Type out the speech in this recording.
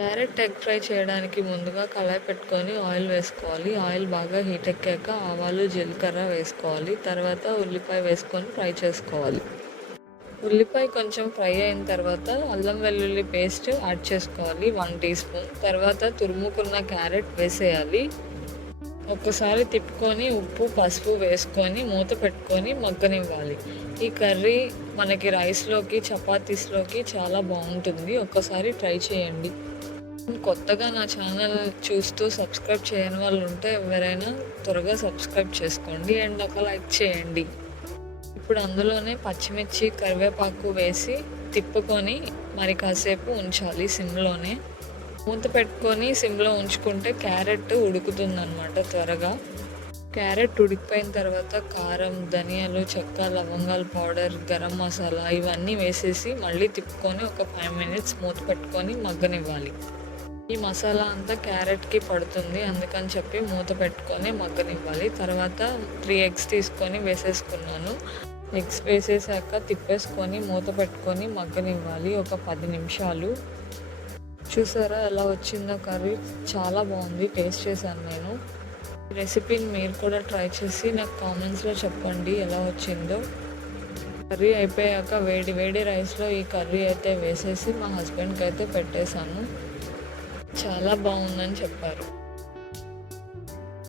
Carrot egg fry చేయడానికి ముందుగా కళాయి పెట్టుకొని ఆయిల్ వేసుకోవాలి. ఆయిల్ బాగా హీట్ ఎక్కాక ఆవాలు, జీలకర్ర వేసుకోవాలి. తర్వాత ఉల్లిపాయ వేసుకొని ఫ్రై చేసుకోవాలి. ఉల్లిపాయ కొంచెం ఫ్రై అయిన తర్వాత అల్లం వెల్లుల్లి పేస్ట్ యాడ్ చేసుకోవాలి 1 టీ స్పూన్. తర్వాత తురుముకున్న క్యారెట్ వేసేయాలి. ఒక్కసారి తిప్పుకొని ఉప్పు, పసుపు వేసుకొని మూత పెట్టుకొని మగ్గనివ్వాలి. ఈ కర్రీ మనకి రైస్లోకి, చపాతీస్లోకి చాలా బాగుంటుంది. ఒక్కసారి ట్రై చేయండి. కొత్తగా నా ఛానల్ చూస్తూ సబ్స్క్రైబ్ చేయని వాళ్ళు ఉంటే ఎవరైనా త్వరగా సబ్స్క్రైబ్ చేసుకోండి అండ్ ఒక లైక్ చేయండి. ఇప్పుడు అందులోనే పచ్చిమిర్చి, కరివేపాకు వేసి తిప్పుకొని మరి కాసేపు ఉంచాలి సిమ్లోనే. మూత పెట్టుకొని సిమ్లో ఉంచుకుంటే క్యారెట్ ఉడుకుతుందన్నమాట త్వరగా. క్యారెట్ ఉడికిపోయిన తర్వాత కారం, ధనియాలు, చెక్క, లవంగాల పౌడర్, గరం మసాలా ఇవన్నీ వేసేసి మళ్ళీ తిప్పుకొని ఒక 5 మినిట్స్ మూత పెట్టుకొని మగ్గనివ్వాలి. ఈ మసాలా అంతా క్యారెట్కి పడుతుంది, అందుకని చెప్పి మూత పెట్టుకొని మగ్గనివ్వాలి. తర్వాత 3 ఎగ్స్ తీసుకొని వేసేసుకున్నాను. ఎగ్స్ వేసేసాక తిప్పేసుకొని మూత పెట్టుకొని మగ్గనివ్వాలి ఒక 10 నిమిషాలు. చూసారా ఎలా వచ్చిందో కర్రీ? చాలా బాగుంది. టేస్ట్ చేశాను నేను. ఈ రెసిపీని మీరు కూడా ట్రై చేసి నాకు కామెంట్స్లో చెప్పండి ఎలా వచ్చిందో. కర్రీ అయిపోయాక వేడి వేడి రైస్లో ఈ కర్రీ అయితే వేసేసి మా హస్బెండ్కి అయితే పెట్టేశాను. చాలా బాగుందని చెప్పారు.